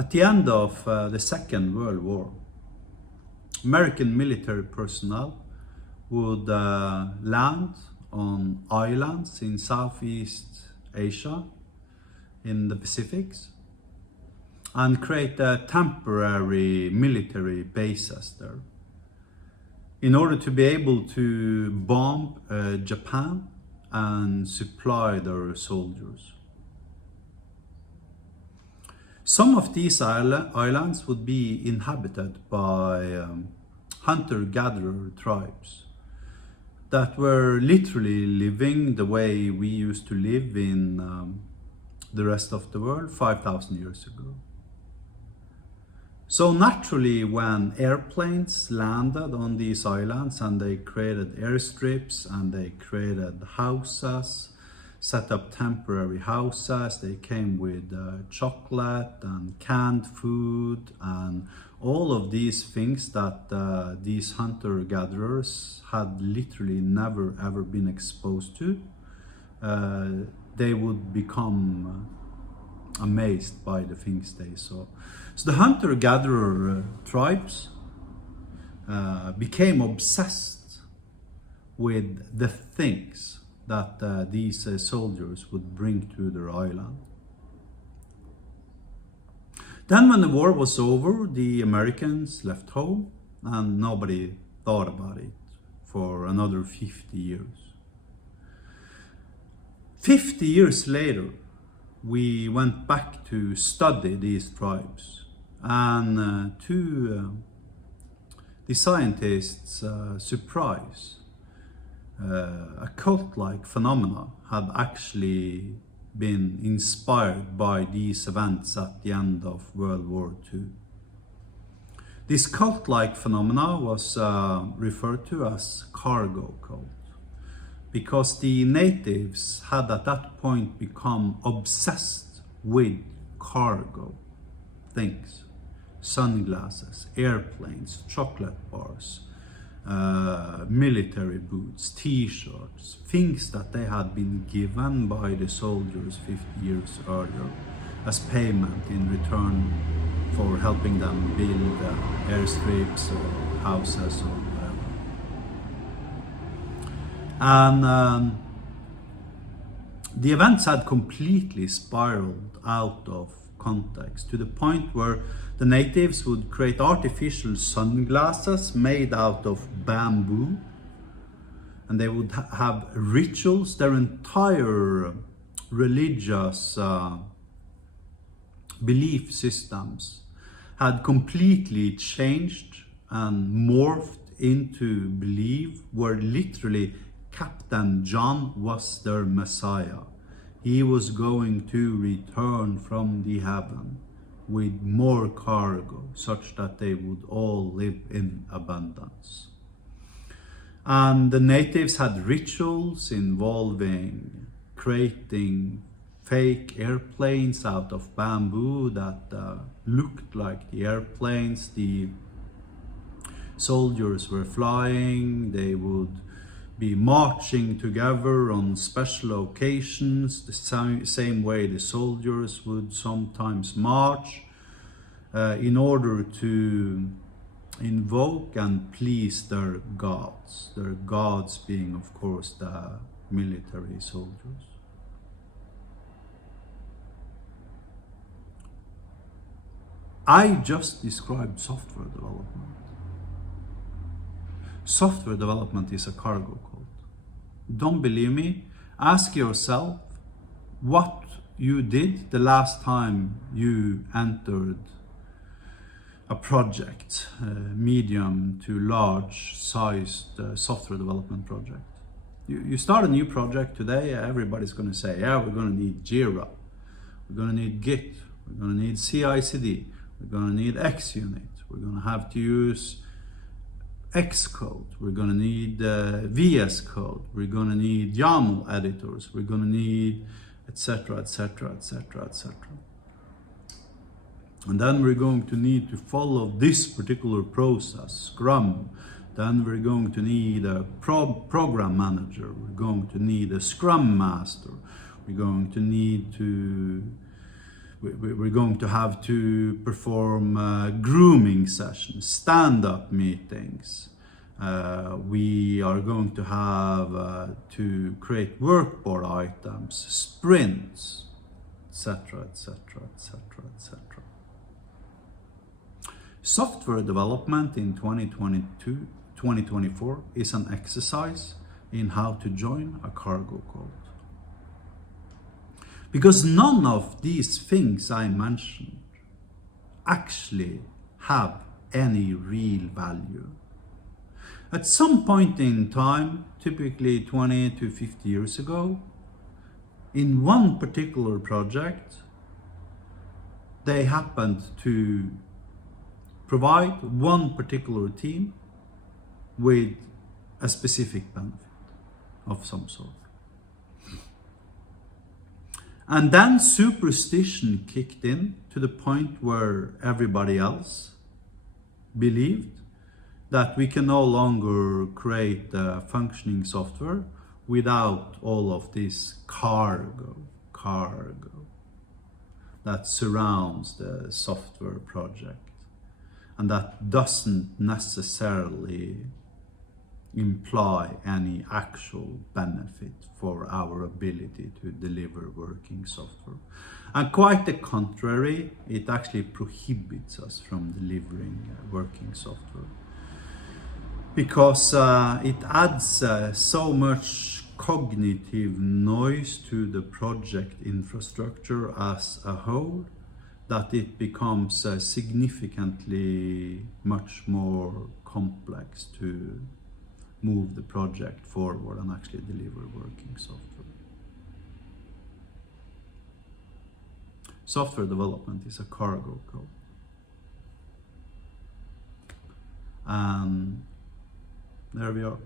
At the end of the Second World War, American military personnel would land on islands in Southeast Asia, in the Pacifics, and create temporary military bases there in order to be able to bomb Japan and supply their soldiers. Some of these islands would be inhabited by hunter-gatherer tribes that were literally living the way we used to live in the rest of the world 5,000 years ago. So naturally, when airplanes landed on these islands and they created airstrips and they created houses, set up temporary houses, they came with chocolate and canned food and all of these things that these hunter-gatherers had literally never ever been exposed to. They would become amazed by the things they saw. So the hunter-gatherer tribes became obsessed with the things that these soldiers would bring to their island. Then when the war was over, the Americans left home and nobody thought about it for another 50 years. 50 years later, we went back to study these tribes, and to the scientists' surprise, a cult-like phenomena had actually been inspired by these events at the end of World War II. This cult-like phenomena was referred to as cargo cult, because the natives had at that point become obsessed with cargo things. Sunglasses, airplanes, chocolate bars, military boots, t-shirts, things that they had been given by the soldiers 50 years earlier as payment in return for helping them build airstrips or houses or whatever. And the events had completely spiraled out of context to the point where the natives would create artificial sunglasses made out of bamboo, and they would have rituals. Their entire religious belief systems had completely changed and morphed into belief where literally Captain John was their Messiah. He was going to return from the heaven with more cargo, such that they would all live in abundance. And the natives had rituals involving creating fake airplanes out of bamboo that looked like the airplanes the soldiers were flying. They would be marching together on special occasions, the same way the soldiers would sometimes march, in order to invoke and please their gods being, of course, the military soldiers. I just described software development. Software development is a cargo cult. Don't believe me? Ask yourself what you did the last time you entered a project, medium to large sized software development project. You start a new project today, everybody's going to say, yeah, we're going to need Jira, we're going to need Git, we're going to need CI/CD, we're going to need XUnit, we're going to have to use Xcode, we're going to need VS Code, we're going to need YAML editors, we're going to need etc, etc, etc, etc. And then we're going to need to follow this particular process, Scrum. Then we're going to need a program manager, we're going to need a Scrum master, we're going to need to we're going to have to perform grooming sessions, stand-up meetings. We are going to have to create workboard items, sprints, etc., etc., etc., etc. Software development in 2024 is an exercise in how to join a cargo cult. Because none of these things I mentioned actually have any real value. At some point in time, typically 20 to 50 years ago, in one particular project, they happened to provide one particular team with a specific benefit of some sort. And then superstition kicked in to the point where everybody else believed that we can no longer create functioning software without all of this cargo that surrounds the software project, and that doesn't necessarily imply any actual benefit for our ability to deliver working software. And quite the contrary, it actually prohibits us from delivering working software, because it adds so much cognitive noise to the project infrastructure as a whole that it becomes significantly much more complex to move the project forward and actually deliver working software. Software development is a cargo cult. And there we are.